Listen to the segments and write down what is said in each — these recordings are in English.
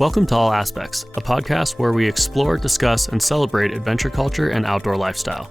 Welcome to All Aspects, a podcast where we explore, discuss, and celebrate adventure culture and outdoor lifestyle.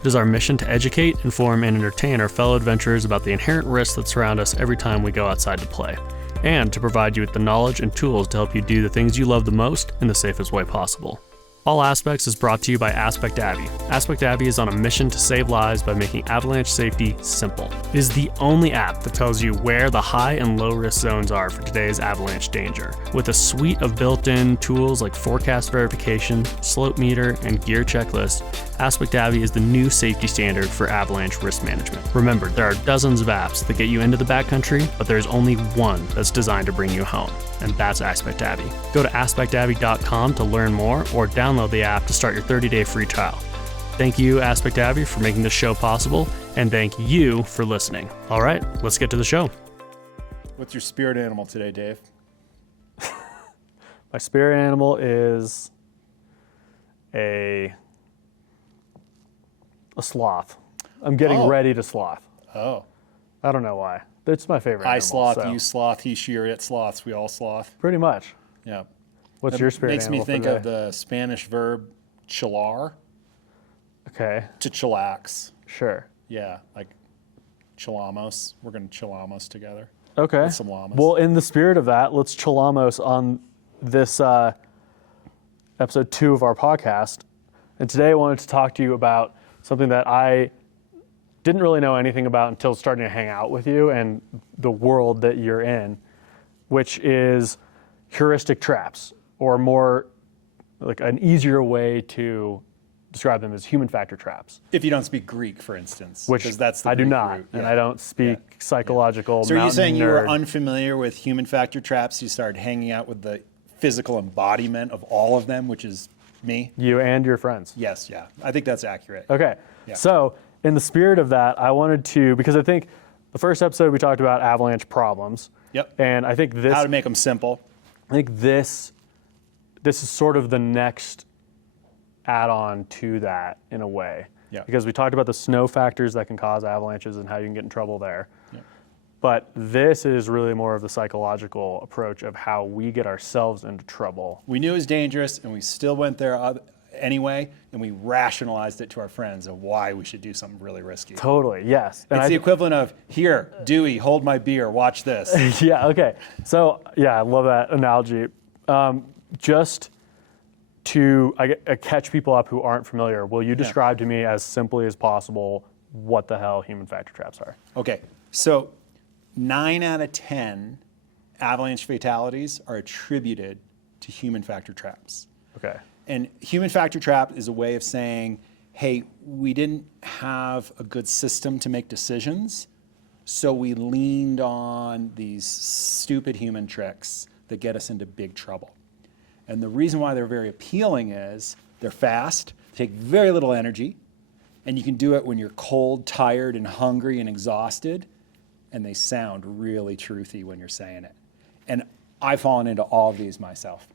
It is our mission to educate, inform, and entertain our fellow adventurers about the inherent risks that surround us every time we go outside to play, and to provide you with the knowledge and tools to help you do the things you love the most in the safest way possible. All Aspects is brought to you by AspectAvy. AspectAvy is on a mission to save lives by making avalanche safety simple. It is the only app that tells you where the high and low risk zones are for today's avalanche danger. With a suite of built-in tools like forecast verification, slope meter, and gear checklist, AspectAvy is the new safety standard for avalanche risk management. Remember, there are dozens of apps that get you into the backcountry, but there's only one that's designed to bring you home, and that's AspectAvy. Go to AspectAvy.com to learn more or download the app to start your 30-day free trial. Thank you, AspectAvy, for making this show possible, and thank you for listening. All right, let's get to the show. What's your spirit animal today, Dave? My spirit animal is a sloth. I'm getting ready to sloth. Oh. I don't know why. It's my favorite I animal. sloth, so. you sloth, he, she, or it sloths. We all sloth. Pretty much. Yeah. What's That your spirit makes animal me think for of the Spanish verb chilar, Okay, to chillax. sure. Yeah, like chilamos. We're going to chilamos together. Okay. With some llamas. Well, in the spirit of that, let's chillamos on this episode 2 of our podcast. And today I wanted to talk to you about something that I didn't really know anything about until starting to hang out with you and the world that you're in, which is heuristic traps, or more like an easier way to describe them as human factor traps. If you don't speak Greek, for instance. Which because that's the I do Greek not, root. and Yeah. I don't speak psychological. So are you mountain saying you were nerd. unfamiliar with human factor traps? You started hanging out with the physical embodiment of all of them, which is me? You and your friends? Yes, yeah. I think that's accurate. Okay. Yeah. So in the spirit of that, I wanted to, because I think the first episode we talked about avalanche problems. Yep. And I think How to make them simple. I think this is sort of the next add-on to that in a way. Yeah. Because we talked about the snow factors that can cause avalanches and how you can get in trouble there. Yeah. But this is really more of the psychological approach of how we get ourselves into trouble. We knew it was dangerous, and we still went there anyway, and we rationalized it to our friends of why we should do something really risky. Totally, yes. And It's the equivalent of, here, Dewey, hold my beer, watch this. Yeah, okay. So, yeah, I love that analogy. Just to catch people up who aren't familiar, will you describe to me as simply as possible what the hell human factor traps are? Okay, so 9 out of 10 avalanche fatalities are attributed to human factor traps. Okay. And human factor trap is a way of saying, hey, we didn't have a good system to make decisions, so we leaned on these stupid human tricks that get us into big trouble. And the reason why they're very appealing is they're fast, take very little energy, and you can do it when you're cold, tired, and hungry and exhausted, and they sound really truthy when you're saying it. And I've fallen into all of these myself.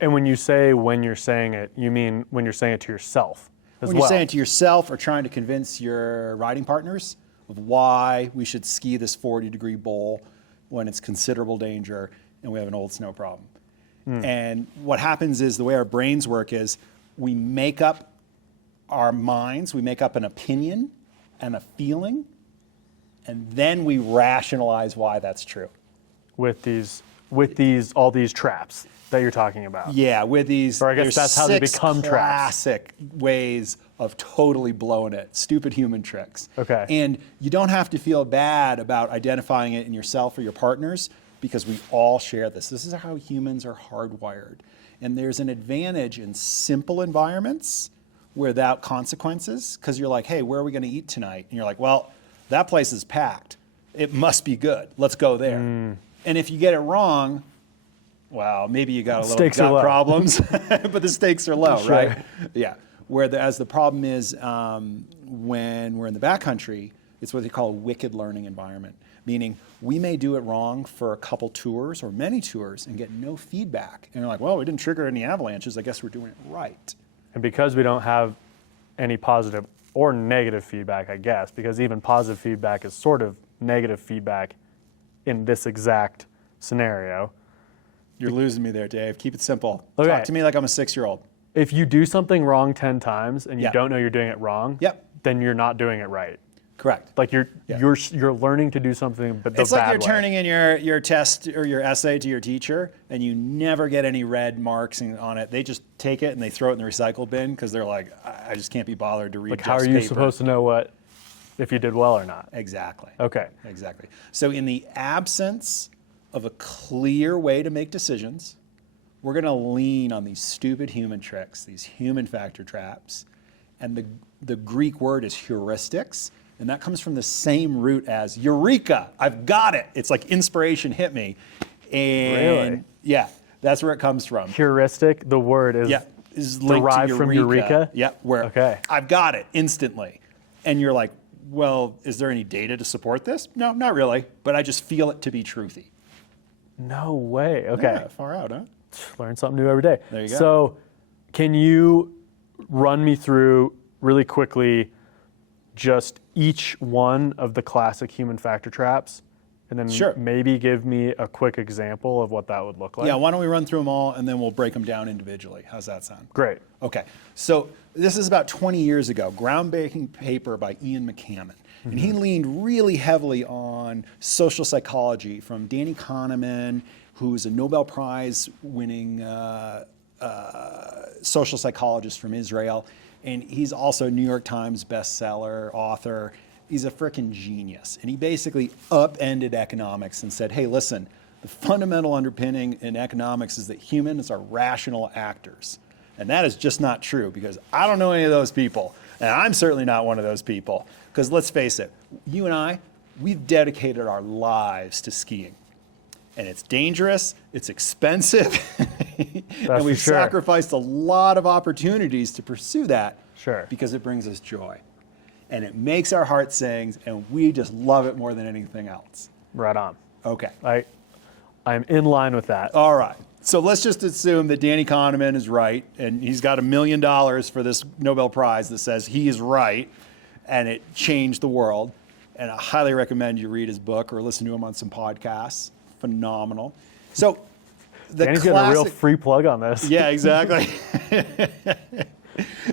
And when you say when you're saying it, you mean when you're saying it to yourself as well? When you're saying it to yourself or trying to convince your riding partners of why we should ski this 40-degree bowl when it's considerable danger and we have an old snow problem. And what happens is the way our brains work is we make up our minds, we make up an opinion and a feeling, and then we rationalize why that's true. With all these traps that you're talking about. Yeah, with these, Or I guess there's that's how they 6 become traps. classic ways of totally blowing it, stupid human tricks. Okay. And you don't have to feel bad about identifying it in yourself or your partners, because we all share this. This is how humans are hardwired. And there's an advantage in simple environments without consequences, because you're like, hey, where are we going to eat tonight? And you're like, well, that place is packed. It must be good. Let's go there. And if you get it wrong, well, maybe you got a little Stakes are gut low. problems, but the stakes are low, Sure. right? Yeah. Whereas the problem is when we're in the backcountry, it's what they call a wicked learning environment, meaning we may do it wrong for a couple tours or many tours and get no feedback. And you're like, well, we didn't trigger any avalanches. I guess we're doing it right. And because we don't have any positive or negative feedback, I guess, because even positive feedback is sort of negative feedback in this exact scenario, You're losing me there, Dave. Keep it simple. Okay. Talk to me like I'm a 6-year-old. If you do something wrong 10 times and you don't know you're doing it wrong, Yep. then you're not doing it right. Correct. Like you're learning to do something, but the It's like bad you're way. turning in your test or your essay to your teacher, and you never get any red marks on it. They just take it and they throw it in the recycle bin because they're like, I just can't be bothered to read. Like, how are you supposed to know if you did well or not? Exactly. Okay. Exactly. So in the absence of a clear way to make decisions, we're going to lean on these stupid human tricks, these human factor traps, and the Greek word is heuristics. And that comes from the same root as eureka, I've got it. It's like inspiration hit me. And really? Yeah, that's where it comes from. Heuristic, the word is linked derived to from eureka? Yeah, where I've got it instantly. And you're like, well, is there any data to support this? No, not really, but I just feel it to be truthy. No way. Okay. Yeah, far out, huh? Learn something new every day. There you go. So can you run me through really quickly just each one of the classic human factor traps, and then maybe give me a quick example of what that would look like? Yeah, why don't we run through them all, and then we'll break them down individually. How's that sound? Great. Okay, so this is about 20 years ago, groundbreaking paper by Ian McCammon. And he leaned really heavily on social psychology from Danny Kahneman, who's a Nobel Prize winning social psychologist from Israel. And he's also a New York Times bestseller, author. He's a frickin' genius. And he basically upended economics and said, hey, listen, the fundamental underpinning in economics is that humans are rational actors. And that is just not true, because I don't know any of those people. And I'm certainly not one of those people. Because let's face it, you and I, we've dedicated our lives to skiing. And it's dangerous, it's expensive, and we've sacrificed a lot of opportunities to pursue that because it brings us joy. And it makes our heart sing, and we just love it more than anything else. Right on. Okay. I'm in line with that. All right. So let's just assume that Danny Kahneman is right, and he's got $1 million for this Nobel Prize that says he is right, and it changed the world. And I highly recommend you read his book or listen to him on some podcasts. Phenomenal. So Danny's got a real free plug on this. Yeah, exactly.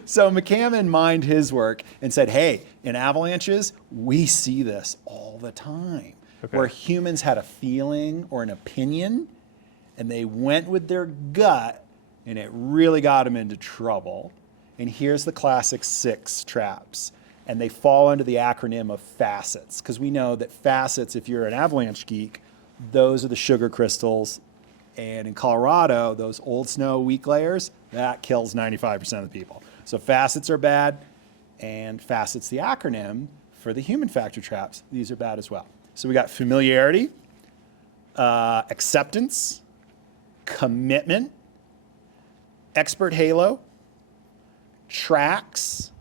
So McCammon mined his work and said, hey, in avalanches, we see this all the time, where humans had a feeling or an opinion, and they went with their gut, and it really got them into trouble. And here's the classic 6 traps. And they fall under the acronym of F.A.C.E.T.s, because we know that F.A.C.E.T.s, if you're an avalanche geek, those are the sugar crystals. And in Colorado, those old snow weak layers, that kills 95% of the people. So F.A.C.E.T.s are bad, and F.A.C.E.T.s, the acronym for the human factor traps, these are bad as well. So we got familiarity, acceptance, commitment, expert halo, tracks,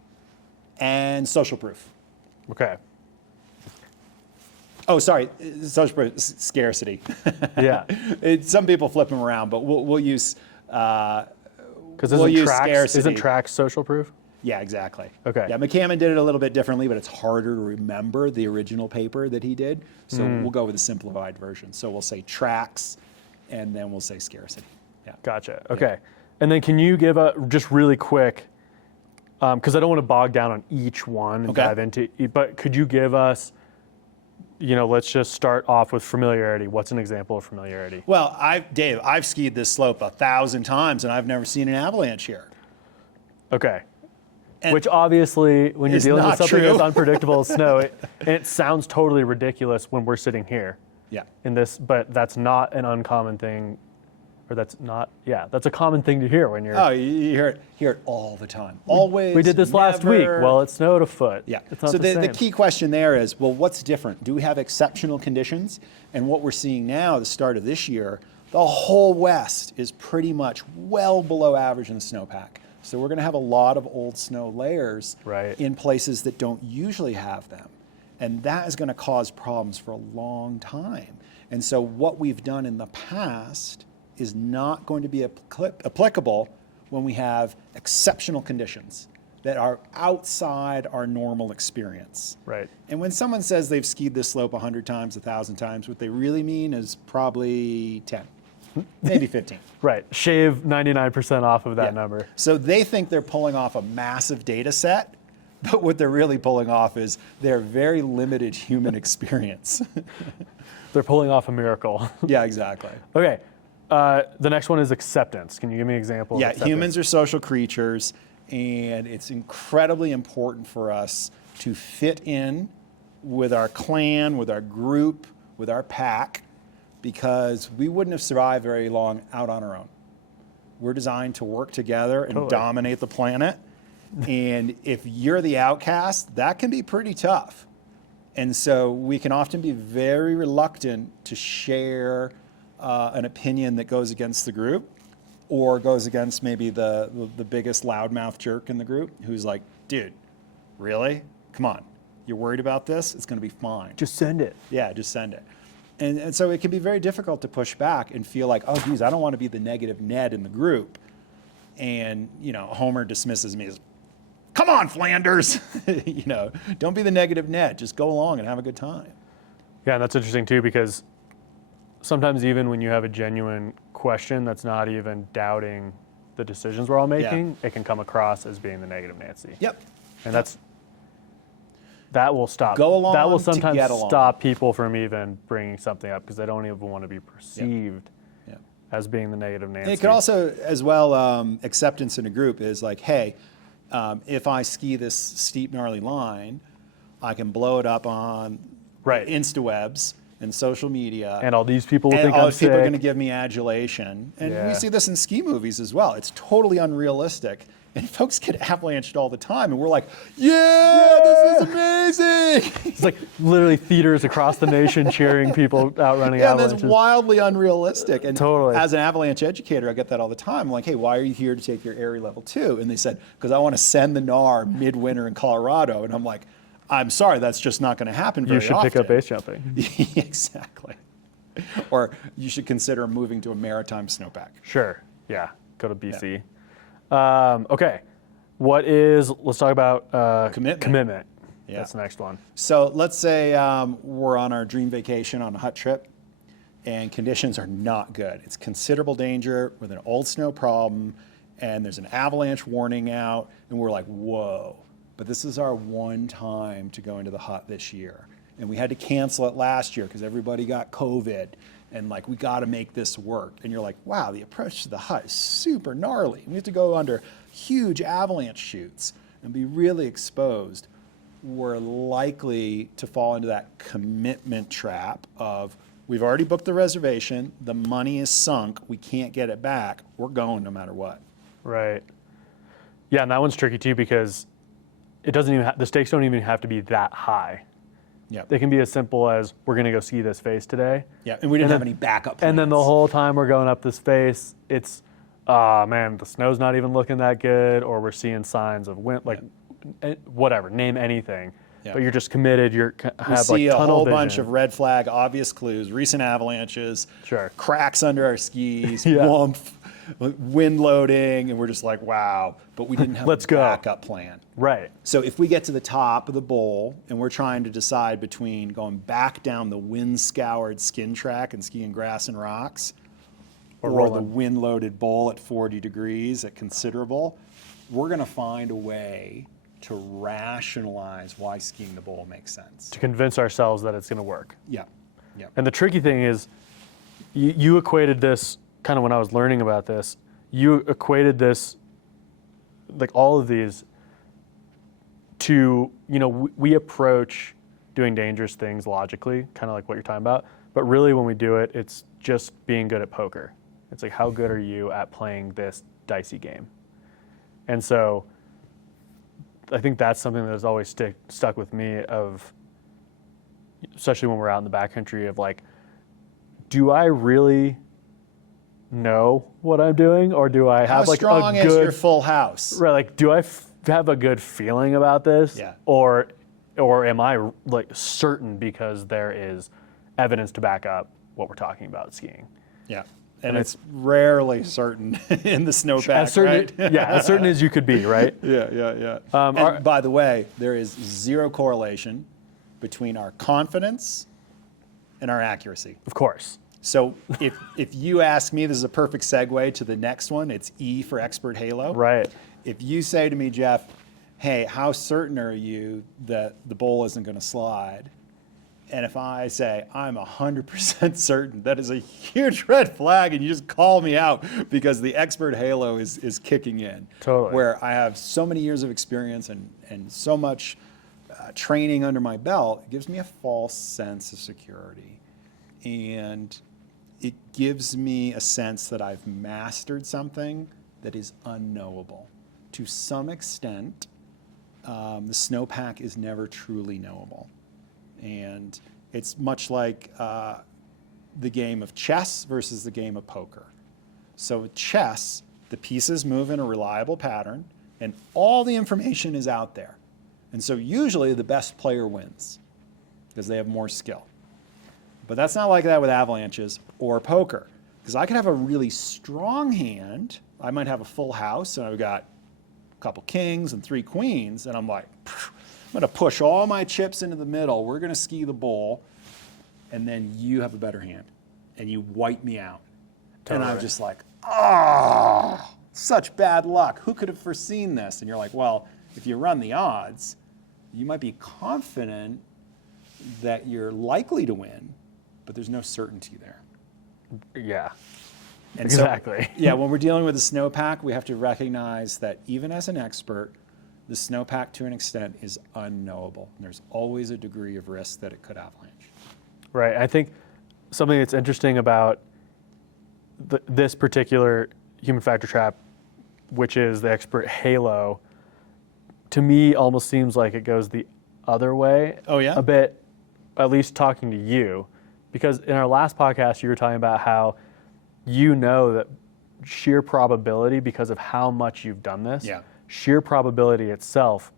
and social proof. Okay. Oh, sorry, social proof, scarcity. Yeah. Some people flip them around, but we'll use because scarcity. Isn't tracks social proof? Yeah, exactly. Okay. Yeah, McCammon did it a little bit differently, but it's harder to remember the original paper that he did. So we'll go with the simplified version. So we'll say tracks, and then we'll say scarcity. Yeah. Gotcha. Okay. Yeah. And then can you give just really quick, because I don't want to bog down on each one and dive into it, but could you give us, let's just start off with familiarity. What's an example of familiarity? Well, Dave, I've skied this slope 1,000 times, and I've never seen an avalanche here. Okay. Which obviously, when you're dealing with something as unpredictable as snow, it sounds totally ridiculous when we're sitting here. Yeah. But that's not an uncommon thing, or that's a common thing to hear when you're. Oh, you hear it all the time. Always. We did this last week. Well, it snowed a foot. Yeah. It's not so the same. The key question there is, well, what's different? Do we have exceptional conditions? And what we're seeing now, the start of this year, the whole West is pretty much well below average in the snowpack. So we're going to have a lot of old snow layers in places that don't usually have them. And that is going to cause problems for a long time. And so what we've done in the past is not going to be applicable when we have exceptional conditions that are outside our normal experience. Right. And when someone says they've skied this slope 100 times, 1,000 times, what they really mean is probably 10. maybe 15. Right. Shave 99% off of that number. So they think they're pulling off a massive data set, but what they're really pulling off is their very limited human experience. They're pulling off a miracle. Yeah, exactly. Okay. The next one is acceptance. Can you give me an example of acceptance? Humans are social creatures, and it's incredibly important for us to fit in with our clan, with our group, with our pack, because we wouldn't have survived very long out on our own. We're designed to work together and dominate the planet. And if you're the outcast, that can be pretty tough. And so we can often be very reluctant to share an opinion that goes against the group, or goes against maybe the biggest loudmouth jerk in the group, who's like, dude, really? Come on. You're worried about this? It's going to be fine. Just send it. Yeah, just send it. And so it can be very difficult to push back and feel like, oh, geez, I don't want to be the negative Ned in the group. And, Homer dismisses me as, come on, Flanders. Don't be the negative Ned. Just go along and have a good time. Yeah, and that's interesting too, because sometimes even when you have a genuine question that's not even doubting the decisions we're all making, it can come across as being the negative Nancy. Yep. And that will stop. Go along that will to sometimes get along. stop people from even bringing something up because they don't even want to be perceived as being the negative Nancy. And it could also, as well, acceptance in a group is like, hey, if I ski this steep, gnarly line, I can blow it up on InstaWebs and social media. And all these people will think all I'm these people are sick. going to give me adulation. And we see this in ski movies as well. It's totally unrealistic. And folks get avalanched all the time. And we're like, this is amazing. It's like literally theaters across the nation cheering people out running avalanches. And that's wildly unrealistic. And totally. As an avalanche educator, I get that all the time. I'm like, hey, why are you here to take your ARI level 2? And they said, because I want to send the NAR midwinter in Colorado. And I'm like, I'm sorry, that's just not going to happen very often. You should pick up base jumping. Exactly. Or you should consider moving to a maritime snowpack. Sure. Yeah. Go to BC. Okay. Let's talk about commitment. Yeah. That's the next one. So let's say we're on our dream vacation on a hut trip, and conditions are not good. It's considerable danger with an old snow problem, and there's an avalanche warning out, and we're like, whoa. But this is our one time to go into the hut this year. And we had to cancel it last year because everybody got COVID. And like, we got to make this work. And you're like, wow, the approach to the hut is super gnarly. We have to go under huge avalanche chutes and be really exposed. We're likely to fall into that commitment trap of, we've already booked the reservation, the money is sunk, we can't get it back, we're going no matter what. Right. Yeah, and that one's tricky too because it doesn't even the stakes don't even have to be that high. Yeah. They can be as simple as, we're going to go see this face today. Yeah, and we didn't have any backup plans. And then the whole time we're going up this face, it's, man, the snow's not even looking that good, or we're seeing signs of wind, whatever, name anything. Yeah. But you're just committed, we see a whole bunch of red flag, obvious clues, recent avalanches, cracks under our skis, woomph, wind loading, and we're just like, wow, but we didn't have a backup plan. Right. So if we get to the top of the bowl and we're trying to decide between going back down the wind-scoured skin track and skiing grass and rocks, or the wind-loaded bowl at 40 degrees at considerable, we're going to find a way to rationalize why skiing the bowl makes sense. To convince ourselves that it's going to work. Yeah. Yeah. And the tricky thing is, you equated this, kind of when I was learning about this, you equated this, like all of these, to, we approach doing dangerous things logically, kind of like what you're talking about, but really when we do it, it's just being good at poker. It's like, how good are you at playing this dicey game? And so I think that's something that has always stuck with me, of, especially when we're out in the backcountry, of like, do I really know what I'm doing, or do I have like a good... How strong is your full house? Right, like, do I have a good feeling about this? Yeah. Or am I like certain because there is evidence to back up what we're talking about skiing? Yeah. And it's rarely certain in the snowpack, right? Yeah, as certain as you could be, right? Yeah. And by the way, there is zero correlation between our confidence and our accuracy. Of course. So if you ask me, this is a perfect segue to the next one. It's E for expert halo. Right. If you say to me, Jeff, hey, how certain are you that the bowl isn't going to slide? And if I say, I'm 100% certain, that is a huge red flag, and you just call me out because the expert halo is kicking in. Totally. Where I have so many years of experience and so much training under my belt, it gives me a false sense of security. And it gives me a sense that I've mastered something that is unknowable. To some extent, the snowpack is never truly knowable. And it's much like the game of chess versus the game of poker. So with chess, the pieces move in a reliable pattern, and all the information is out there. And so usually the best player wins because they have more skill. But that's not like that with avalanches or poker, because I could have a really strong hand. I might have a full house, and I've got a couple kings and 3 queens, and I'm like, I'm going to push all my chips into the middle. We're going to ski the bowl, and then you have a better hand, and you wipe me out. Totally. And I'm just like, oh, such bad luck. Who could have foreseen this? And you're like, well, if you run the odds, you might be confident that you're likely to win, but there's no certainty there. Yeah, And exactly. So, yeah, when we're dealing with the snowpack, we have to recognize that even as an expert, the snowpack to an extent is unknowable. There's always a degree of risk that it could avalanche. Right. I think something that's interesting about this particular human factor trap, which is the expert halo, to me almost seems like it goes the other way. Oh, yeah? A bit, at least talking to you. Because in our last podcast, you were talking about how you know that sheer probability, because of how much you've done this, sheer probability itself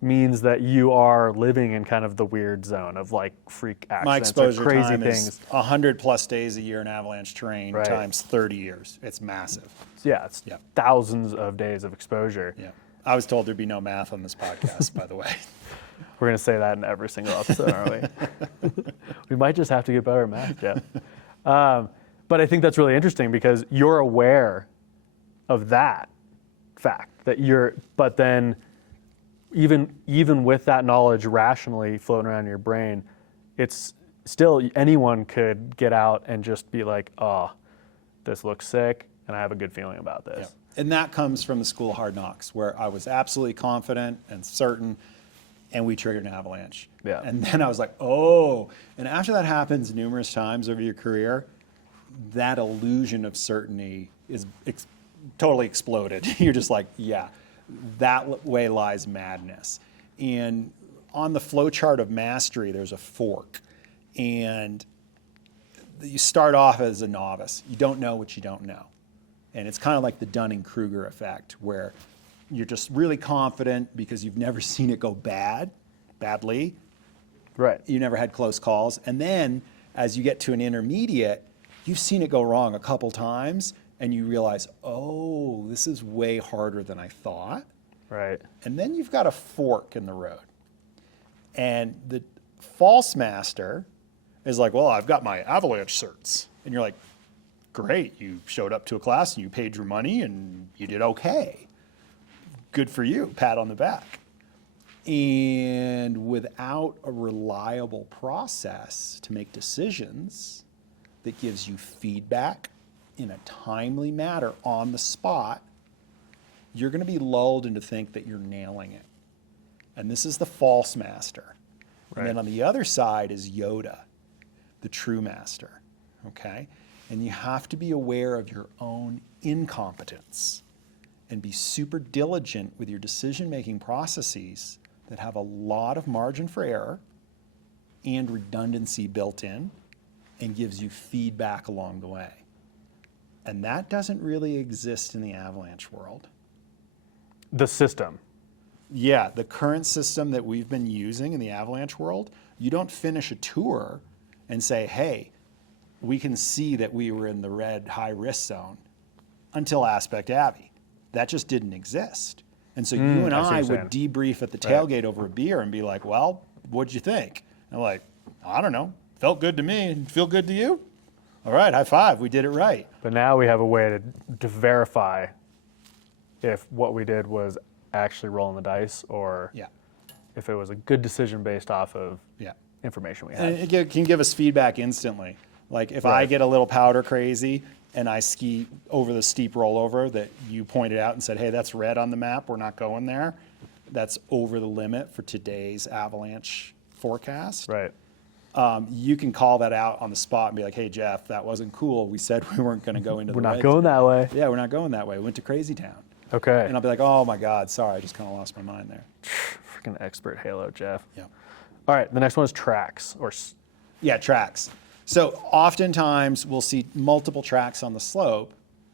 means that you are living in kind of the weird zone of like freak accidents. My exposure or crazy time things. is 100 plus days a year in avalanche terrain times 30 years. It's massive. Yeah, it's thousands of days of exposure. Yeah. I was told there'd be no math on this podcast, by the way. We're going to say that in every single episode, aren't we? We might just have to get better at math, Jeff. But I think that's really interesting because you're aware of that fact, but then even with that knowledge rationally floating around in your brain, it's still, anyone could get out and just be like, oh, this looks sick, and I have a good feeling about this. Yeah. And that comes from the school of hard knocks, where I was absolutely confident and certain, and we triggered an avalanche. Yeah. And then I was like, oh. And after that happens numerous times over your career, that illusion of certainty is totally exploded. You're just like, yeah, that way lies madness. And on the flowchart of mastery, there's a fork. And you start off as a novice. You don't know what you don't know. And it's kind of like the Dunning-Kruger effect, where you're just really confident because you've never seen it go badly. Right. You never had close calls. And then as you get to an intermediate, you've seen it go wrong a couple times, and you realize, oh, this is way harder than I thought. Right. And then you've got a fork in the road. And the false master is like, well, I've got my avalanche certs. And you're like, great, you showed up to a class and you paid your money and you did okay. Good for you, pat on the back. And without a reliable process to make decisions that gives you feedback in a timely manner on the spot, you're going to be lulled into think that you're nailing it. And this is the false master. Right. And then on the other side is Yoda, the true master, okay? And you have to be aware of your own incompetence and be super diligent with your decision-making processes that have a lot of margin for error and redundancy built in and gives you feedback along the way. And that doesn't really exist in the avalanche world. The system. Yeah, the current system that we've been using in the avalanche world, you don't finish a tour and say, hey, we can see that we were in the red high risk zone until AspectAvy. That just didn't exist. And so you and I would debrief at the tailgate over a beer and be like, well, what'd you think? And I'm like, I don't know. felt good to me. Feel good to you? All right, high five. We did it right. But now we have a way to verify if what we did was actually rolling the dice or if it was a good decision based off of information we had. And it can give us feedback instantly. Like if I get a little powder crazy and I ski over the steep rollover that you pointed out and said, hey, that's red on the map, we're not going there. That's over the limit for today's avalanche forecast. Right. You can call that out on the spot and be like, hey, Jeff, that wasn't cool. We said we weren't going to go into the We're not going that way. Yeah, we're not going that way. We went to Crazy Town. Okay. And I'll be like, oh my God, sorry, I just kind of lost my mind there. Freaking expert Halo, Jeff. Yeah. All right, the next one is tracks. Yeah, tracks. So oftentimes we'll see multiple tracks on the slope,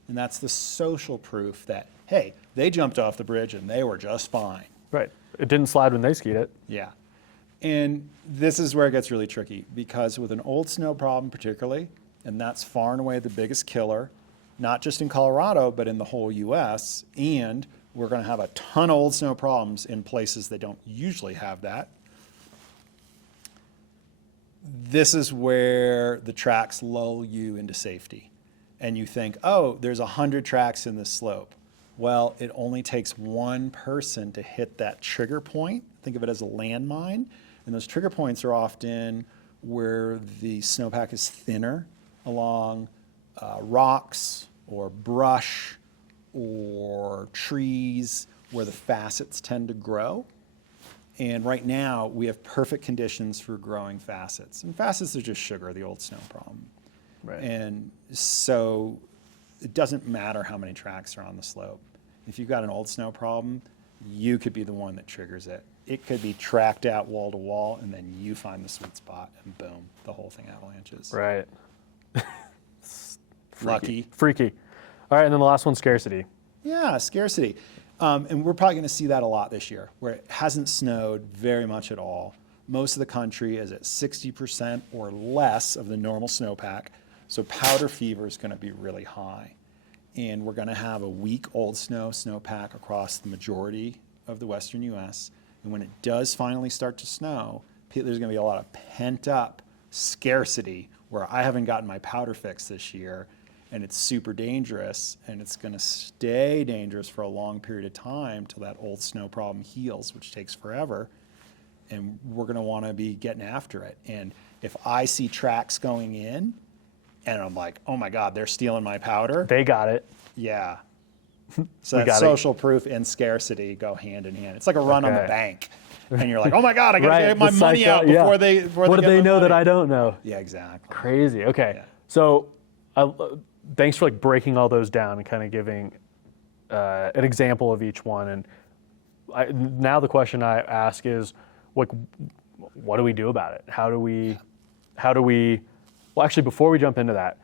and that's the social proof that, hey, they jumped off the bridge and they were just fine. Right. It didn't slide when they skied it. Yeah. And this is where it gets really tricky, because with an old snow problem particularly, and that's far and away the biggest killer, not just in Colorado, but in the whole US, and we're going to have a ton of old snow problems in places that don't usually have that. This is where the tracks lull you into safety. And you think, oh, there's 100 tracks in this slope. Well, it only takes one person to hit that trigger point. Think of it as a landmine. And those trigger points are often where the snowpack is thinner along rocks or brush or trees where the facets tend to grow. And right now, we have perfect conditions for growing facets. And facets are just sugar, the old snow problem. Right. And so it doesn't matter how many tracks are on the slope. If you've got an old snow problem, you could be the one that triggers it. It could be tracked out wall to wall, and then you find the sweet spot, and boom, the whole thing avalanches. Right. Lucky. Freaky. All right, and then the last one, scarcity. Yeah, scarcity. And we're probably going to see that a lot this year, where it hasn't snowed very much at all. Most of the country is at 60% or less of the normal snowpack, so powder fever is going to be really high. And we're going to have a weak old snowpack across the majority of the western U.S. And when it does finally start to snow, there's going to be a lot of pent-up scarcity where I haven't gotten my powder fix this year, and it's super dangerous, and it's going to stay dangerous for a long period of time till that old snow problem heals, which takes forever. And we're going to want to be getting after it. And if I see tracks going in, and I'm like, oh my God, they're stealing my powder. They got it. Yeah. So that social proof and scarcity go hand in hand. It's like a run on the bank. And you're like, oh my God, I got to get my money out before they What do they know that I don't know? Yeah, exactly. Crazy. Okay. Yeah. So thanks for breaking all those down and kind of giving an example of each one. And now the question I ask is, what do we do about it? How do we, well, actually, before we jump into that,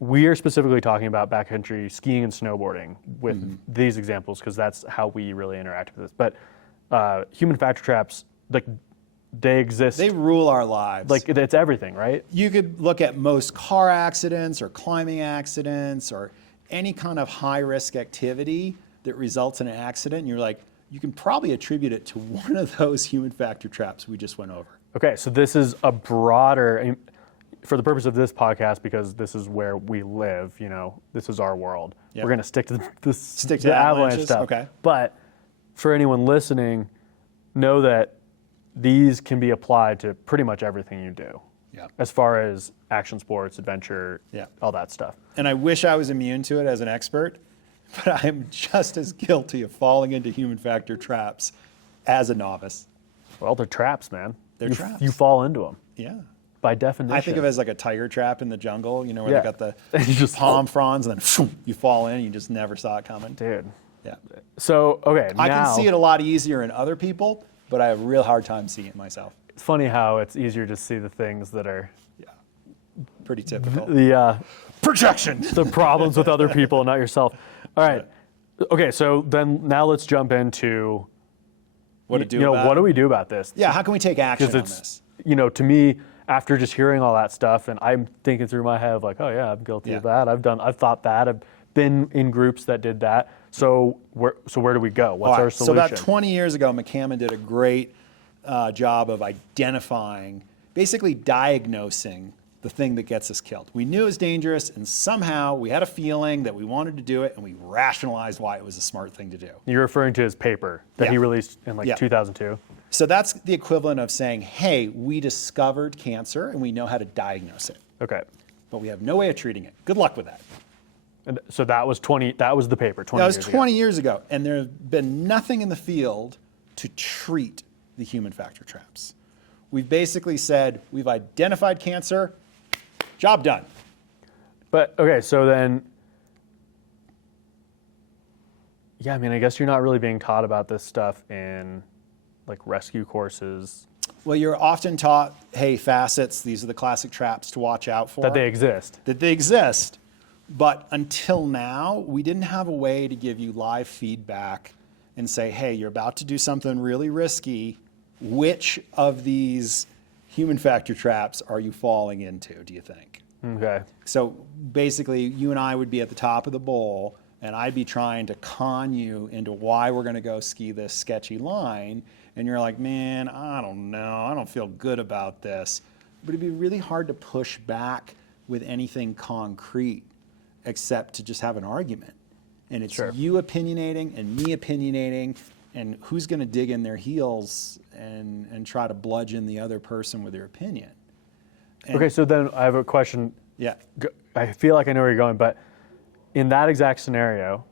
we are specifically talking about backcountry skiing and snowboarding with these examples, because that's how we really interact with this. But human factor traps, they exist. They rule our lives. It's everything, right? You could look at most car accidents or climbing accidents or any kind of high-risk activity that results in an accident, and you're like, you can probably attribute it to one of those human factor traps we just went over. Okay, so this is a broader, for the purpose of this podcast, because this is where we live, this is our world. Yep. We're going to stick to the avalanche stuff. Okay. But for anyone listening, know that these can be applied to pretty much everything you do. Yep. As far as action sports, adventure, all that stuff. And I wish I was immune to it as an expert, but I'm just as guilty of falling into human factor traps as a novice. Well, they're traps, man. They're traps. You fall into them. Yeah. By definition. I think of it as like a tiger trap in the jungle, where they got the palm fronds, and then you fall in and you just never saw it coming. Dude. Yeah. So, okay, I can see it a lot easier in other people, but I have a real hard time seeing it myself. It's funny how it's easier to see the things that are pretty typical. The projection. The problems with other people, not yourself. All right. Okay, so then now let's jump into what to do what do we do about this? Yeah, how can we take action on this? To me, after just hearing all that stuff, and I'm thinking through my head like, oh yeah, I'm guilty of that. I've thought that. I've been in groups that did that. So where do we go? What's our solution? So about 20 years ago, McCammon did a great job of identifying basically diagnosing the thing that gets us killed. We knew it was dangerous, and somehow we had a feeling that we wanted to do it, and we rationalized why it was a smart thing to do. You're referring to his paper that he released in 2002? So that's the equivalent of saying, hey, we discovered cancer, and we know how to diagnose it. Okay. But we have no way of treating it. Good luck with that. And so that was the paper 20 years ago. That was 20 years ago, and there have been nothing in the field to treat the human factor traps. We've basically said, we've identified cancer, job done. But, okay, so then, yeah, I mean, I guess you're not really being taught about this stuff in, like, rescue courses. Well, you're often taught, hey, facets, these are the classic traps to watch out for. That they exist. That they exist. But until now, we didn't have a way to give you live feedback and say, hey, you're about to do something really risky. Which of these human factor traps are you falling into, do you think? Okay. So basically, you and I would be at the top of the bowl, and I'd be trying to con you into why we're going to go ski this sketchy line. And you're like, man, I don't know. I don't feel good about this. But it'd be really hard to push back with anything concrete except to just have an argument. And it's you opinionating and me opinionating, and who's going to dig in their heels and try to bludgeon the other person with their opinion. And okay, so then I have a question. Yeah. I feel like I know where you're going, but in that exact scenario,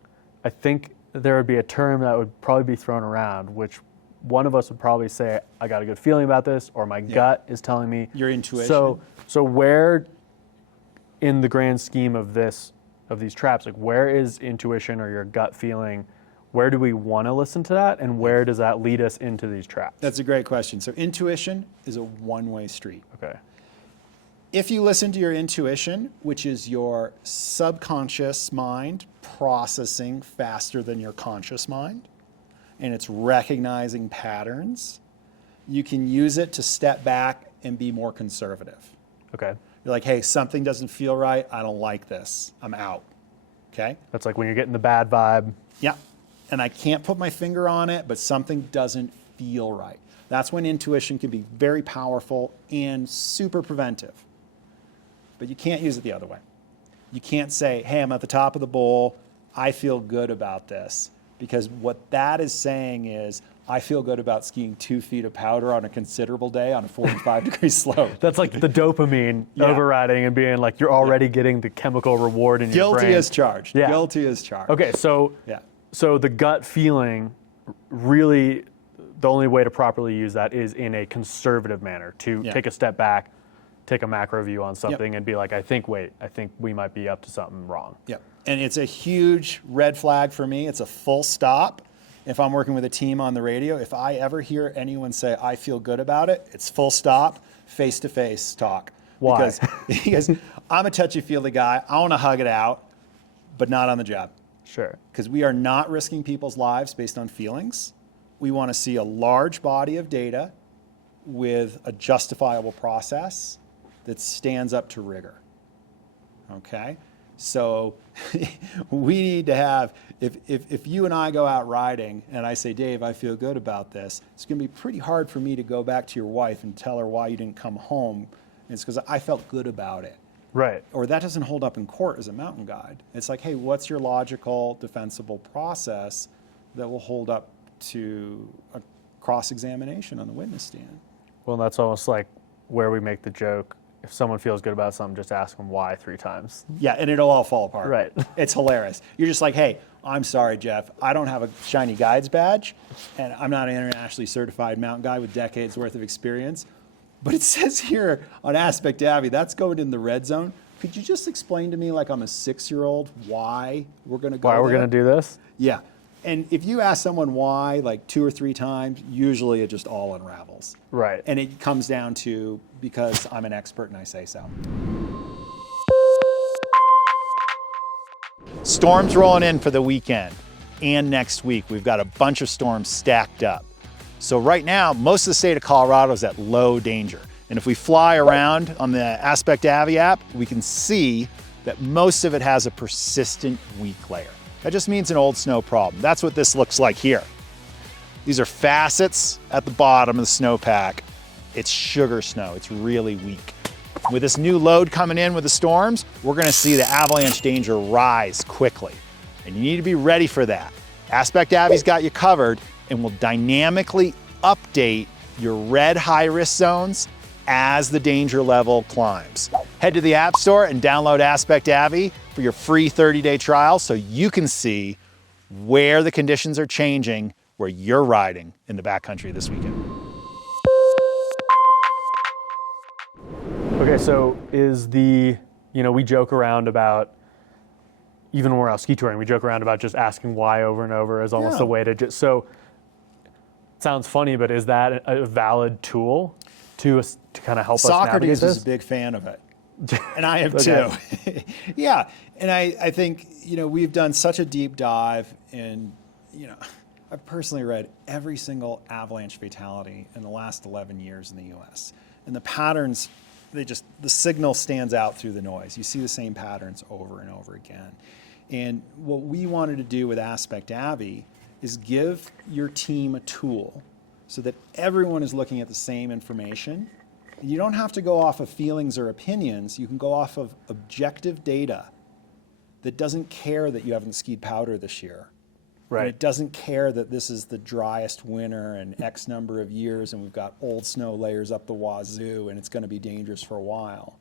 I think there would be a term that would probably be thrown around, which one of us would probably say, I got a good feeling about this, or my gut is telling me. Your intuition. So where, in the grand scheme of these traps, like where is intuition or your gut feeling? Where do we want to listen to that, and where does that lead us into these traps? That's a great question. So intuition is a one-way street. Okay. If you listen to your intuition, which is your subconscious mind processing faster than your conscious mind, and it's recognizing patterns, you can use it to step back and be more conservative. Okay. You're like, hey, something doesn't feel right. I don't like this. I'm out. Okay? That's like when you're getting the bad vibe. Yeah. And I can't put my finger on it, but something doesn't feel right. That's when intuition can be very powerful and super preventive. But you can't use it the other way. You can't say, hey, I'm at the top of the bowl. I feel good about this. Because what that is saying is, I feel good about skiing 2 feet of powder on a considerable day on a 45-degree slope. That's like the dopamine overriding and being like, you're already getting the chemical reward in your brain. Guilty as charged. Yeah. Guilty as charged. Okay, so the gut feeling, really, the only way to properly use that is in a conservative manner, to take a step back, take a macro view on something and be like, I think we might be up to something wrong. Yep. And it's a huge red flag for me. It's a full stop. If I'm working with a team on the radio, if I ever hear anyone say, I feel good about it, it's full stop, face-to-face talk. Why? Because I'm a touchy-feely guy. I want to hug it out, but not on the job. Sure. Because we are not risking people's lives based on feelings. We want to see a large body of data with a justifiable process that stands up to rigor. Okay? So we need to have, if you and I go out riding and I say, Dave, I feel good about this, it's going to be pretty hard for me to go back to your wife and tell her why you didn't come home. And it's because I felt good about it. Right. Or that doesn't hold up in court as a mountain guide. It's like, hey, what's your logical, defensible process that will hold up to a cross-examination on the witness stand? Well, that's almost like where we make the joke, if someone feels good about something, just ask them why 3 times. Yeah, and it'll all fall apart. Right. It's hilarious. You're just like, hey, I'm sorry, Jeff. I don't have a shiny guides badge, and I'm not an internationally certified mountain guide with decades worth of experience. But it says here on AspectAvy, that's going in the red zone. Could you just explain to me, like I'm a 6-year-old, why we're going to go there? Why we're going to do this? Yeah. And if you ask someone why, like 2 or 3 times, usually it just all unravels. Right. And it comes down to, because I'm an expert and I say so. Storms rolling in for the weekend and next week. We've got a bunch of storms stacked up. So right now, most of the state of Colorado is at low danger. And if we fly around on the AspectAvy app, we can see that most of it has a persistent weak layer. That just means an old snow problem. That's what this looks like here. These are facets at the bottom of the snowpack, it's sugar snow. It's really weak. With this new load coming in with the storms, we're gonna see the avalanche danger rise quickly. And you need to be ready for that. AspectAvy's got you covered and will dynamically update your red high-risk zones as the danger level climbs. Head to the App Store and download AspectAvy for your free 30-day trial so you can see where the conditions are changing where you're riding in the backcountry this weekend. Okay, so we joke around about, even when we're out ski touring, we joke around about just asking why over and over as almost a way to just, so it sounds funny, but is that a valid tool to kind of help us navigate this? Socrates is a big fan of it. And I am too. Yeah, and I think, we've done such a deep dive and, I've personally read every single avalanche fatality in the last 11 years in the US. And the patterns, the signal stands out through the noise. You see the same patterns over and over again. And what we wanted to do with AspectAvy is give your team a tool so that everyone is looking at the same information. And you don't have to go off of feelings or opinions. You can go off of objective data that doesn't care that you haven't skied powder this year. Right. And it doesn't care that this is the driest winter in X number of years and we've got old snow layers up the wazoo and it's going to be dangerous for a while.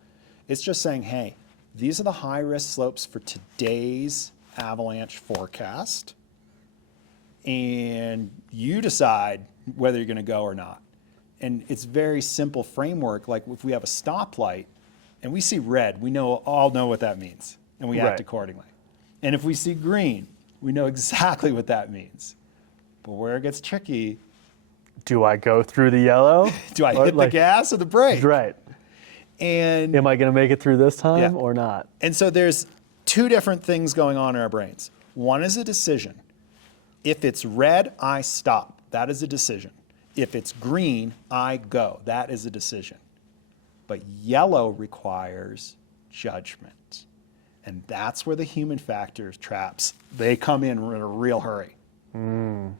It's just saying, hey, these are the high risk slopes for today's avalanche forecast. And you decide whether you're going to go or not. And it's very simple framework. Like if we have a stoplight and we see red, we all know what that means and we act accordingly. And if we see green, we know exactly what that means. But where it gets tricky, do I go through the yellow? Do I hit the gas or the brake? Right. And am I going to make it through this time or not? And so there's two different things going on in our brains. One is a decision. If it's red, I stop. That is a decision. If it's green, I go. That is a decision. But yellow requires judgment. And that's where the human factor traps, they come in a real hurry.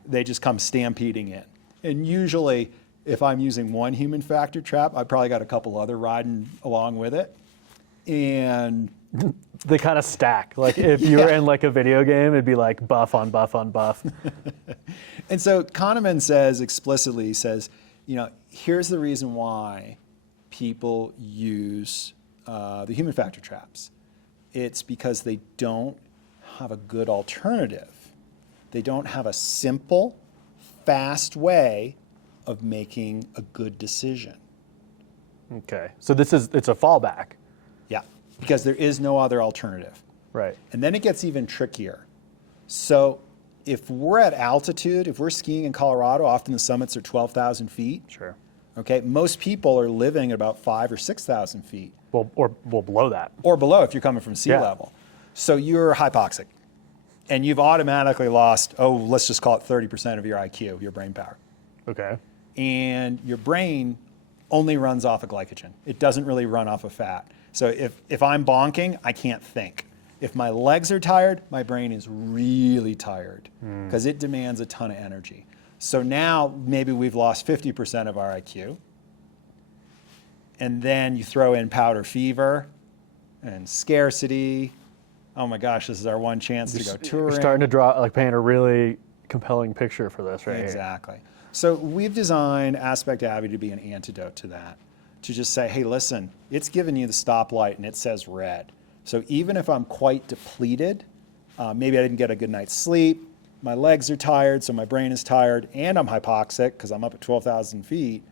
They just come stampeding in. And usually, if I'm using one human factor trap, I've probably got a couple other riding along with it. And they kind of stack. Like if you were in like a video game, it'd be like buff on buff on buff. And so Kahneman explicitly says, here's the reason why people use the human factor traps. It's because they don't have a good alternative. They don't have a simple, fast way of making a good decision. Okay, so it's a fallback. Yeah, because there is no other alternative. Right. And then it gets even trickier. So if we're at altitude, if we're skiing in Colorado, often the summits are 12,000 feet. Sure. Okay, most people are living at about 5,000 or 6,000 feet. Well, or below that. Or below if you're coming from sea level. So you're hypoxic. And you've automatically lost, let's just call it 30% of your IQ, your brain power. Okay. And your brain only runs off of glycogen. It doesn't really run off of fat. So if I'm bonking, I can't think. If my legs are tired, my brain is really tired because it demands a ton of energy. So now maybe we've lost 50% of our IQ. And then you throw in powder fever and scarcity. Oh my gosh, this is our one chance to go touring. You're starting to paint a really compelling picture for this right here. Exactly. So we've designed AspectAvy to be an antidote to that. To just say, hey, listen, it's giving you the stoplight and it says red. So even if I'm quite depleted, maybe I didn't get a good night's sleep, my legs are tired, so my brain is tired, and I'm hypoxic because I'm up at 12,000 feet,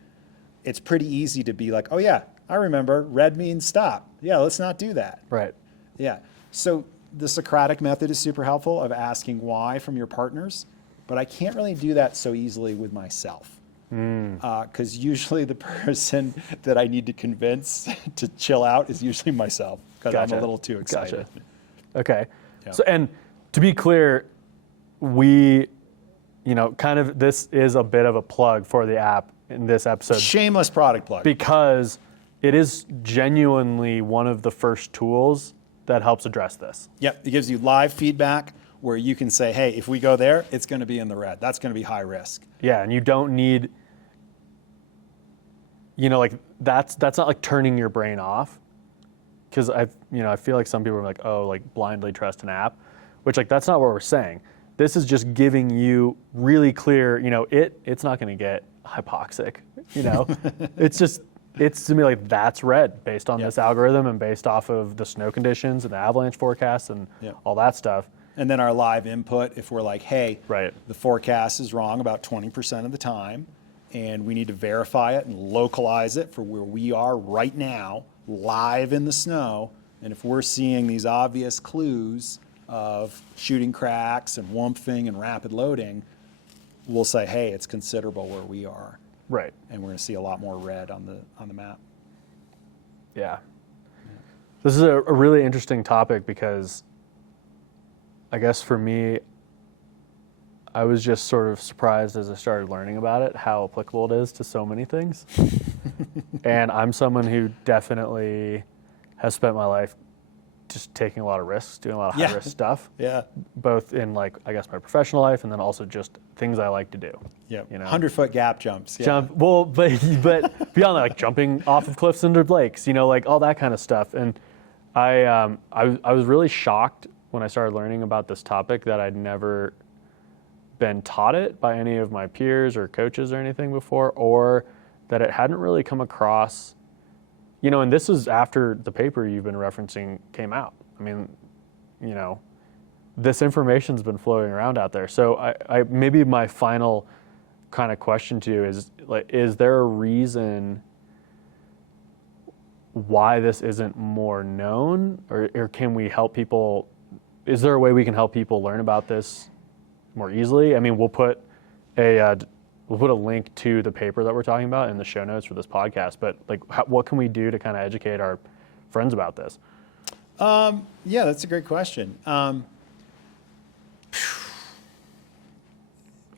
it's pretty easy to be like, oh yeah, I remember, red means stop. Yeah, let's not do that. Right. Yeah. So the Socratic method is super helpful of asking why from your partners, but I can't really do that so easily with myself. Because usually the person that I need to convince to chill out is usually myself, because I'm a little too excited. Gotcha. Okay. Yeah. So, and to be clear, we, this is a bit of a plug for the app in this episode. Shameless product plug. Because it is genuinely one of the first tools that helps address this. Yep, it gives you live feedback where you can say, hey, if we go there, it's going to be in the red. That's going to be high risk. Yeah, and you don't need, like that's not like turning your brain off. Because I feel like some people are like, oh, like blindly trust an app, which like that's not what we're saying. This is just giving you really clear, it's not going to get hypoxic, it's to me like that's red based on this algorithm and based off of the snow conditions and the avalanche forecasts and all that stuff. And then our live input, if we're like, hey, right, the forecast is wrong about 20% of the time, and we need to verify it and localize it for where we are right now, live in the snow. And if we're seeing these obvious clues of shooting cracks and whumping and rapid loading, we'll say, hey, it's considerable where we are. Right. And we're going to see a lot more red on the map. Yeah. This is a really interesting topic because I guess for me, I was just sort of surprised as I started learning about it, how applicable it is to so many things. And I'm someone who definitely has spent my life just taking a lot of risks, doing a lot of high risk stuff. Yeah. Both in like, I guess my professional life and then also just things I like to do. Yeah. 100-foot gap jumps. Yeah. But beyond that, like jumping off of cliffs into lakes, like all that kind of stuff. And I was really shocked when I started learning about this topic that I'd never been taught it by any of my peers or coaches or anything before, or that it hadn't really come across, and this was after the paper you've been referencing came out. I mean, this information's been floating around out there. So I maybe my final kind of question to you is like, is there a reason why this isn't more known, or can we help people? Is there a way we can help people learn about this more easily? I mean, we'll put a link to the paper that we're talking about in the show notes for this podcast, but like, what can we do to kind of educate our friends about this? Yeah, that's a great question.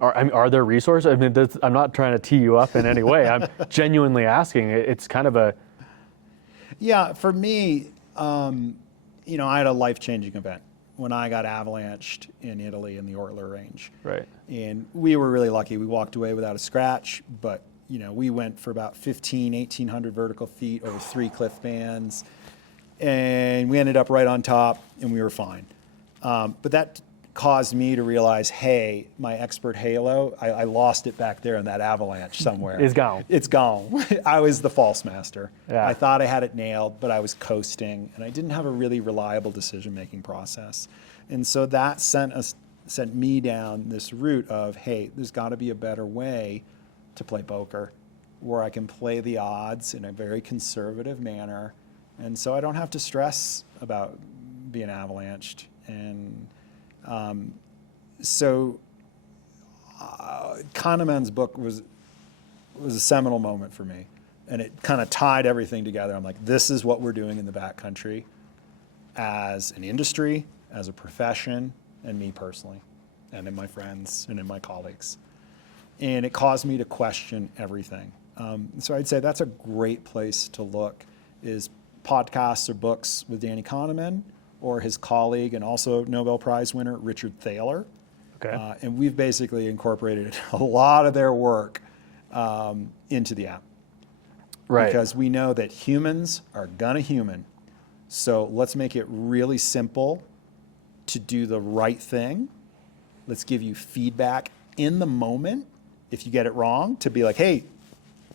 Are there resources? I mean, I'm not trying to tee you up in any way. I'm genuinely asking. It's kind of a... Yeah, for me, I had a life-changing event when I got avalanched in Italy in the Ortler Range. Right. And we were really lucky. We walked away without a scratch, but we went for about 1,800 vertical feet over 3 cliff bands, and we ended up right on top, and we were fine. But that caused me to realize, hey, my expert halo, I lost it back there in that avalanche somewhere. It's gone. It's gone. I was the false master. Yeah. I thought I had it nailed, but I was coasting, and I didn't have a really reliable decision-making process. And so that sent me down this route of, hey, there's got to be a better way to play poker where I can play the odds in a very conservative manner, and so I don't have to stress about being avalanched. And so Kahneman's book was a seminal moment for me, and it kind of tied everything together. I'm like, this is what we're doing in the backcountry as an industry, as a profession, and me personally, and in my friends and in my colleagues. And it caused me to question everything. So I'd say that's a great place to look, is podcasts or books with Danny Kahneman, or his colleague and also Nobel Prize winner, Richard Thaler. Okay. And we've basically incorporated a lot of their work into the app. Right. Because we know that humans are gonna human. So let's make it really simple to do the right thing. Let's give you feedback in the moment if you get it wrong, to be like, hey,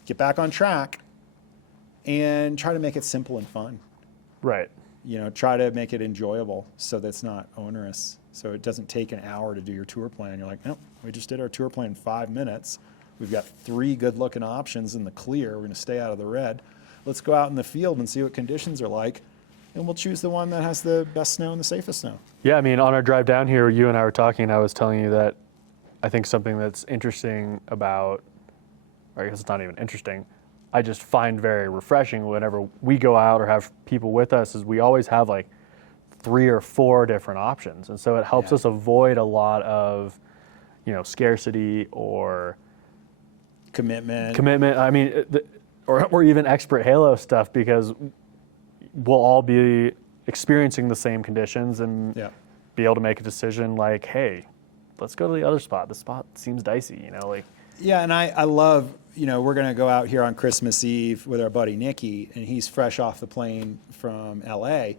get back on track, and try to make it simple and fun. Right. Try to make it enjoyable so that it's not onerous. So it doesn't take an hour to do your tour plan. You're like, no, we just did our tour plan in 5 minutes. We've got 3 good-looking options in the clear. We're going to stay out of the red. Let's go out in the field and see what conditions are like, and we'll choose the one that has the best snow and the safest snow. Yeah, I mean, on our drive down here, you and I were talking, I was telling you that I think something that's interesting about, or I guess it's not even interesting, I just find very refreshing whenever we go out or have people with us, is we always have like 3 or 4 different options. And so it helps us avoid a lot of, scarcity or commitment. I mean, or even expert halo stuff, because we'll all be experiencing the same conditions and be able to make a decision like, hey, let's go to the other spot. The spot seems dicey, Yeah, and I love, we're going to go out here on Christmas Eve with our buddy Nicky, and he's fresh off the plane from LA.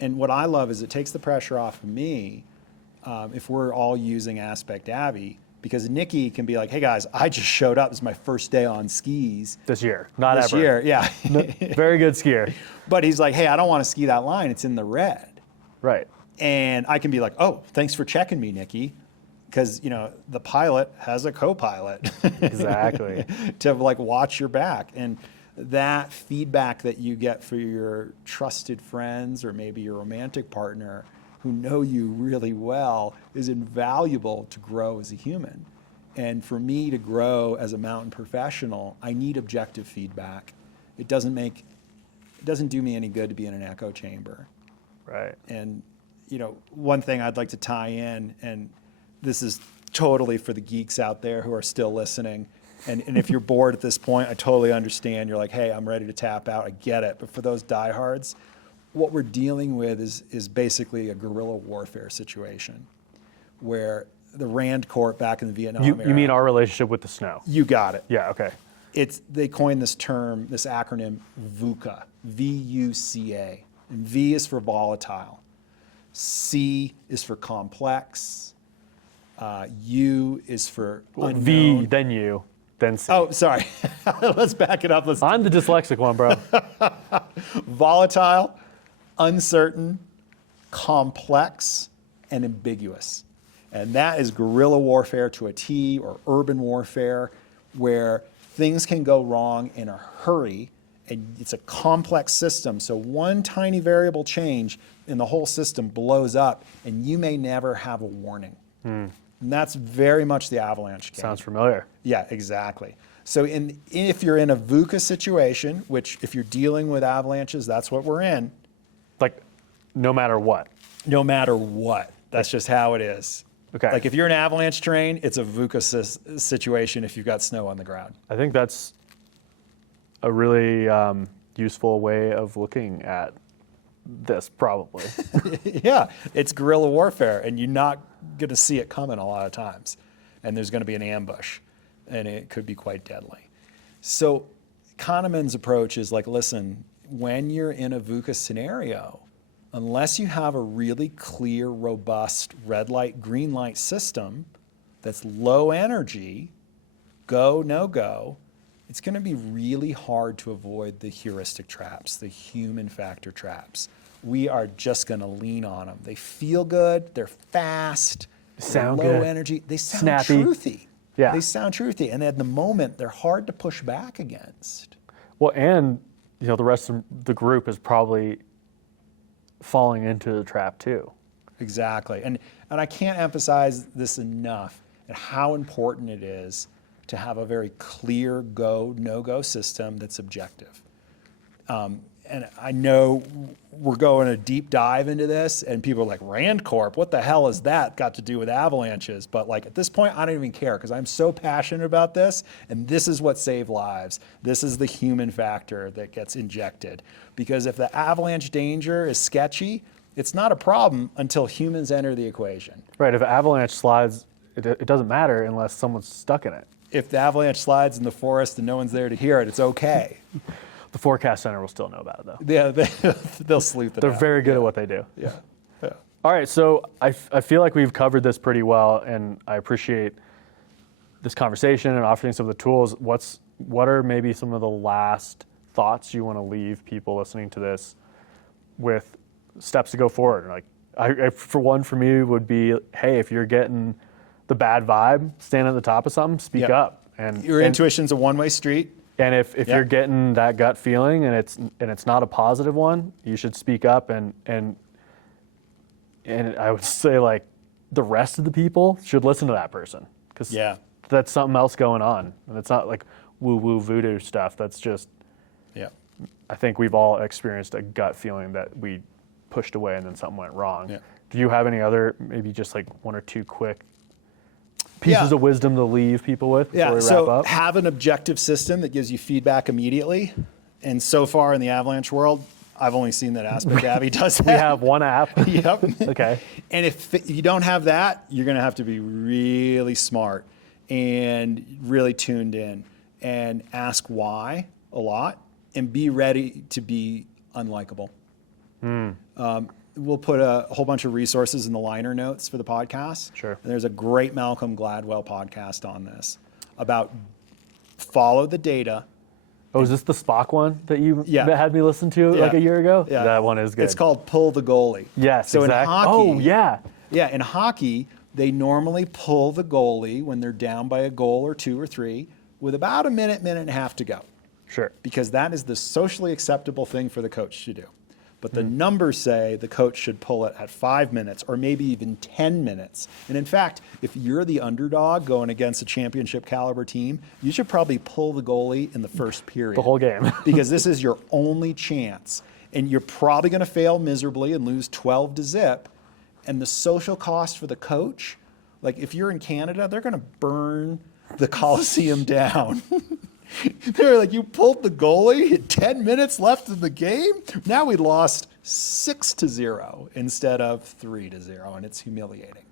And what I love is it takes the pressure off of me if we're all using AspectAvy, because Nicky can be like, hey guys, I just showed up. This is my first day on skis. This year, not this ever. year, yeah. Very good skier. But he's like, hey, I don't want to ski that line. It's in the red. Right. And I can be like, oh, thanks for checking me, Nicky. Because, the pilot has a co-pilot. Exactly. To like watch your back. And that feedback that you get for your trusted friends or maybe your romantic partner who know you really well is invaluable to grow as a human. And for me to grow as a mountain professional, I need objective feedback. It doesn't do me any good to be in an echo chamber. Right. And, one thing I'd like to tie in, and this is totally for the geeks out there who are still listening. And if you're bored at this point, I totally understand. You're like, hey, I'm ready to tap out. I get it. But for those diehards, what we're dealing with is basically a guerrilla warfare situation where the Rand Corps back in the Vietnam era. You mean our relationship with the snow? You got it. Yeah, okay. They coined this term, this acronym, V.U.C.A, V-U-C-A. And V is for volatile. C is for complex. U is for unknown. V, then U, then C. Oh, sorry. Let's back it up. I'm the dyslexic one, bro. Volatile, uncertain, complex, and ambiguous. And that is guerrilla warfare to a T, or urban warfare, where things can go wrong in a hurry, and it's a complex system. So one tiny variable change and the whole system blows up, and you may never have a warning. And that's very much the avalanche game. Sounds familiar. Yeah, exactly. So if you're in a VUCA situation, which if you're dealing with avalanches, that's what we're in. Like, no matter what. No matter what. That's just how it is. Okay. Like if you're an avalanche terrain, it's a VUCA situation if you've got snow on the ground. I think that's a really useful way of looking at this, probably. Yeah, it's guerrilla warfare, and you're not going to see it coming a lot of times. And there's going to be an ambush, and it could be quite deadly. So Kahneman's approach is like, listen, when you're in a VUCA scenario, unless you have a really clear, robust red light, green light system that's low energy, go, no go, it's going to be really hard to avoid the heuristic traps, the human factor traps. We are just going to lean on them. They feel good. They're fast. Sound low good. Energy. They sound Snappy. truthy. Yeah. They sound truthy. And at the moment, they're hard to push back against. Well, and the rest of the group is probably falling into the trap too. Exactly. And I can't emphasize this enough, and how important it is to have a very clear go, no-go system that's objective. And I know we're going a deep dive into this, and people are like, Rand Corp, what the hell has that got to do with avalanches? But like at this point, I don't even care, because I'm so passionate about this, and this is what saved lives. This is the human factor that gets injected. Because if the avalanche danger is sketchy, it's not a problem until humans enter the equation. Right, if an avalanche slides, it doesn't matter unless someone's stuck in it. If the avalanche slides in the forest and no one's there to hear it, it's okay. The forecast center will still know about it, though. Yeah, they'll sleuth it They're out. very good at what they do. Yeah. Yeah. All right, so I feel like we've covered this pretty well, and I appreciate this conversation and offering some of the tools. What are maybe some of the last thoughts you want to leave people listening to this with steps to go forward? Like, for me, would be, hey, if you're getting the bad vibe, stand at the top of something, speak up. And your intuition's a one-way street. And if you're getting that gut feeling and it's not a positive one, you should speak up. And I would say, like, the rest of the people should listen to that person, because that's something else going on, and it's not like woo-woo voodoo stuff. That's just, I think we've all experienced a gut feeling that we pushed away and then something went wrong. Yeah. Do you have any other, maybe just like one or two quick pieces of wisdom to leave people with before we wrap up? Have an objective system that gives you feedback immediately. And so far in the avalanche world, I've only seen that AspectAvy does that. We have one app. Yep. Okay. And if you don't have that, you're going to have to be really smart. and really tuned in, and ask why a lot, and be ready to be unlikable. We'll put a whole bunch of resources in the liner notes for the podcast. Sure. And there's a great Malcolm Gladwell podcast on this about follow the data. Oh, is this the Spock one that you Yeah. had me listen to Yeah. like a year ago? Yeah. That one is good. It's called Pull the Goalie. Yes, so exactly. in hockey, Oh, yeah. Yeah, in hockey, they normally pull the goalie when they're down by a goal or 2 or 3 with about a minute and a half to go. Sure. Because that is the socially acceptable thing for the coach to do. But the numbers say the coach should pull it at 5 minutes or maybe even 10 minutes. And in fact, if you're the underdog going against a championship caliber team, you should probably pull the goalie in the first period. The whole game. Because this is your only chance. And you're probably going to fail miserably and lose 12-0. And the social cost for the coach, like if you're in Canada, they're going to burn the Coliseum down. They're like, you pulled the goalie, 10 minutes left in the game. Now we lost 6-0 instead of 3-0, and it's humiliating.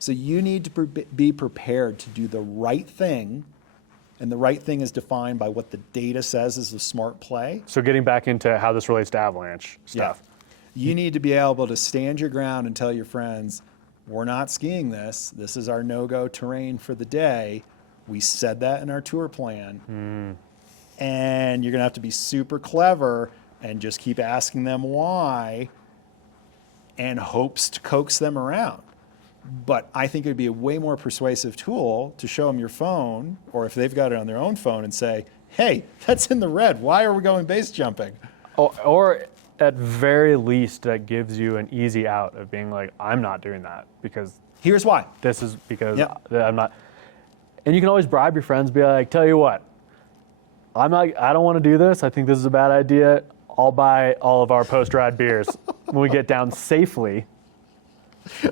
So you need to be prepared to do the right thing, and the right thing is defined by what the data says is a smart play. So getting back into how this relates to Avalanche stuff. Yeah. You need to be able to stand your ground and tell your friends, we're not skiing this. This is our no-go terrain for the day. We said that in our tour plan. And you're going to have to be super clever and just keep asking them why and hopes to coax them around. But I think it would be a way more persuasive tool to show them your phone, or if they've got it on their own phone, and say, hey, that's in the red. Why are we going base jumping? Or at very least, that gives you an easy out of being like, I'm not doing that because Here's why. this is because Yep. I'm not. And you can always bribe your friends, be like, tell you what, I don't want to do this. I think this is a bad idea. I'll buy all of our post-ride beers when we get down safely.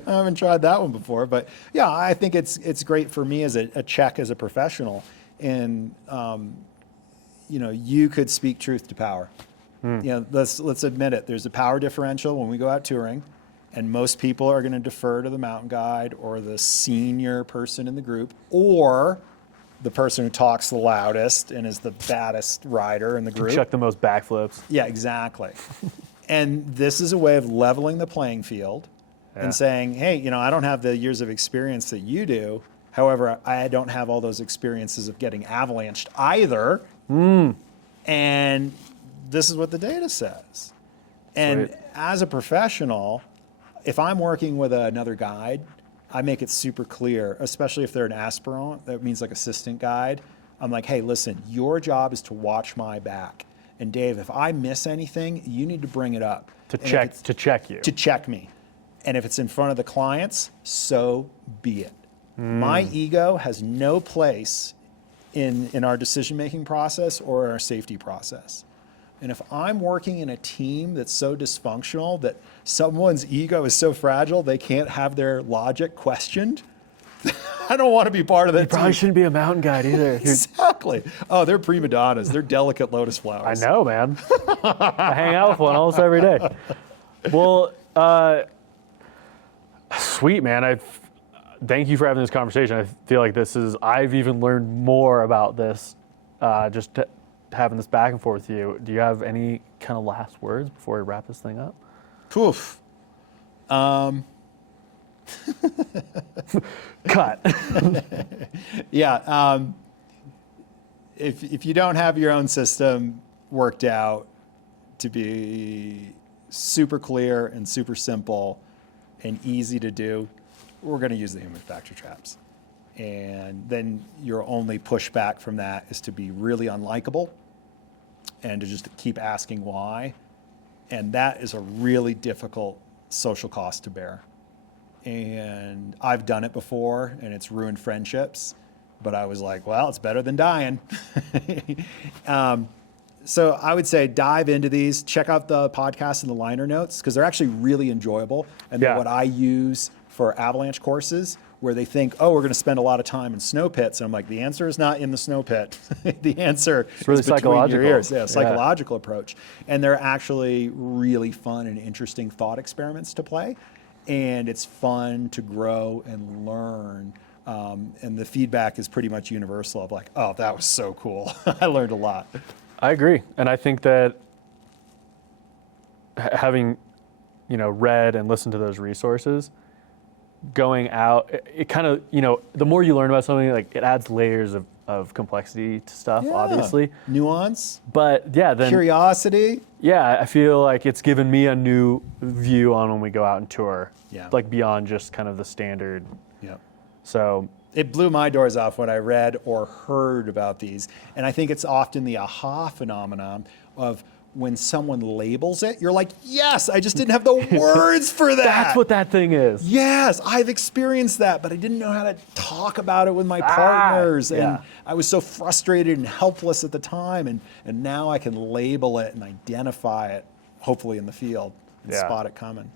I haven't tried that one before, but yeah, I think it's great for me as a check as a professional. And you could speak truth to power. Let's admit it. There's a power differential when we go out touring, and most people are going to defer to the mountain guide or the senior person in the group, or the person who talks the loudest and is the baddest rider in the group. Chuck the most backflips. Yeah, exactly. And this is a way of leveling the playing field and saying, hey, I don't have the years of experience that you do. However, I don't have all those experiences of getting avalanched either. And this is what the data says. And Sweet. as a professional, if I'm working with another guide, I make it super clear, especially if they're an aspirant, that means like assistant guide. I'm like, hey, listen, your job is to watch my back. And Dave, if I miss anything, you need to bring it up. To check you. To check me. And if it's in front of the clients, so be it. My ego has no place in our decision-making process or our safety process. And if I'm working in a team that's so dysfunctional that someone's ego is so fragile they can't have their logic questioned, I don't want to be part of that You probably shouldn't be a mountain guide either. Exactly. Oh, they're prima donnas. They're delicate lotus flowers. I know, man. I hang out with one almost every day. Well, sweet, man. Thank you for having this conversation. I feel like I've even learned more about this just having this back and forth with you. Do you have any kind of last words before we wrap this thing up? Poof. Cut. Yeah. If you don't have your own system worked out to be super clear and super simple and easy to do, we're going to use the human factor traps. And then your only pushback from that is to be really unlikable and to just keep asking why. And that is a really difficult social cost to bear. And I've done it before, and it's ruined friendships. But I was like, well, it's better than dying. So I would say dive into these. Check out the podcast and the liner notes, because they're actually really enjoyable. And they're what I use for avalanche courses, where they think, oh, we're going to spend a lot of time in snow pits. And I'm like, the answer is not in the snow pit. The answer really is between your ears. psychological. Psychological approach. And they're actually really fun and interesting thought experiments to play. And it's fun to grow and learn And the feedback is pretty much universal of like, oh, that was so cool. I learned a lot. I agree. And I think that having, read and listened to those resources, going out, it kind of, the more you learn about something, like it adds layers of complexity to stuff, obviously. Nuance. But then curiosity. Yeah, I feel like it's given me a new view on when we go out and tour. Yeah. Like beyond just kind of the standard. Yeah. So it blew my doors off when I read or heard about these. And I think it's often the aha phenomenon of when someone labels it, you're like, yes, I just didn't have the words for that. That's what that thing is. Yes, I've experienced that, but I didn't know how to talk about it with my partners. And I was so frustrated and helpless at the time. And now I can label it and identify it, hopefully in the field, and spot it coming.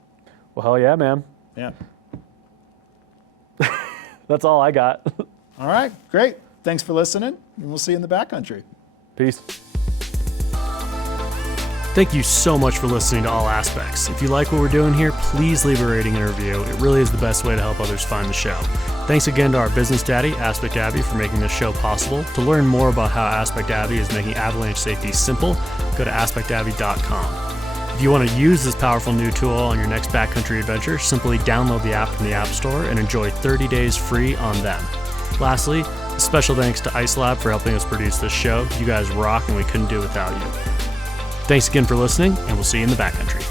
Well, hell yeah, man. Yeah. That's all I got. All right, great. Thanks for listening, and we'll see you in the backcountry. Peace. Thank you so much for listening to All Aspects. If you like what we're doing here, please leave a rating and review. It really is the best way to help others find the show. Thanks again to our business daddy, AspectAvy, for making this show possible. To learn more about how AspectAvy is making avalanche safety simple, go to AspectAvy.com. If you want to use this powerful new tool on your next backcountry adventure, simply download the app from the App Store and enjoy 30 days free on them. Lastly, a special thanks to IceLab for helping us produce this show. You guys rock, and we couldn't do it without you. Thanks again for listening, and we'll see you in the backcountry.